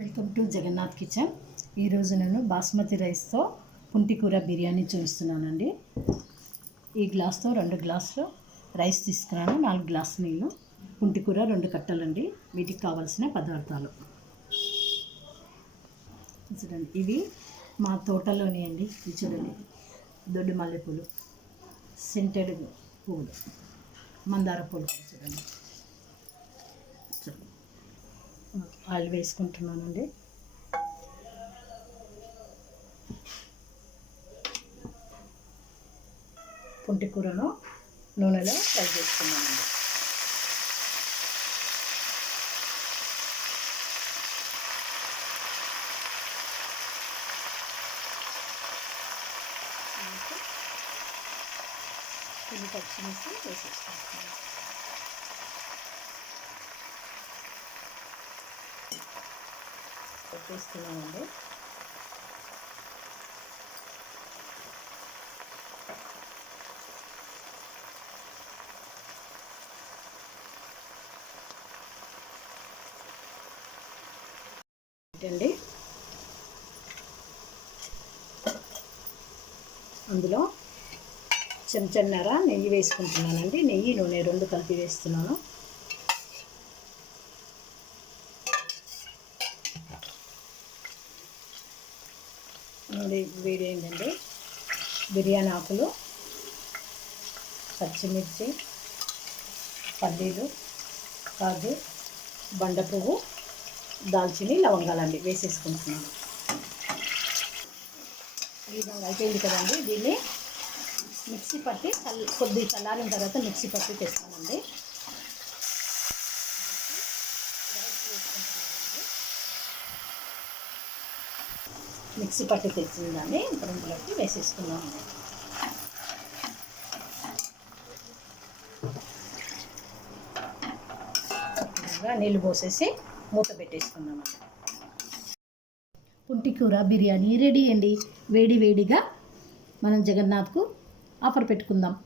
Welcome to Jagannadh kitchen. ఈరోజు నేను బాస్మతి రైస్తో పుంటికూర బిర్యానీ చూపిస్తున్నానండి. ఈ గ్లాస్తో 2 గ్లాసులు రైస్ తీసుకున్నాను, 4 గ్లాసులు నీళ్ళు, పుంటికూర 2 కట్టలండి. వీటికి కావాల్సిన పదార్థాలు చూడండి. ఇవి మా తోటలోని అండి. ఇది చూడండి, దొడ్డి మల్లెపూలు, సెంటెడ్ పువ్వులు, మందార పూలు చూడండి. ఆయిల్ వేసుకుంటున్నానండి. పుంటికూరను నూనెలో ఫ్రై చేసుకున్నానండి. కొన్ని పచ్చిమిర్చి వేసేసుకుంటున్నాను. వేస్తున్నానండి. అండి అందులో చెంచన్నర నెయ్యి వేసుకుంటున్నానండి. నెయ్యి నూనె 2 కలిపి వేస్తున్నాను. వేడి ఏంటండి, బిర్యానీ ఆకులు, పచ్చిమిర్చి, పల్లీలు, కాజు, బండ పువ్వు, దాల్చిని, లవంగాలండి వేసేసుకుంటున్నాను. ఈ విధంగా అయిపోయింది కదండి. దీన్ని మిక్సీ పట్టి కొద్దిగా చల్లారిన తర్వాత మిక్సీ పట్టి తెస్తానండి. మిక్సీ పట్టి తెచ్చిందాన్ని ఇందులోకి వేసేసుకున్నాము. నీళ్ళు పోసేసి మూత పెట్టేసుకున్నామండి. పుంటికూర బిర్యానీ రెడీ అండి. వేడి వేడిగా మనం జగన్నాథ్కు ఆఫర్ పెట్టుకుందాం.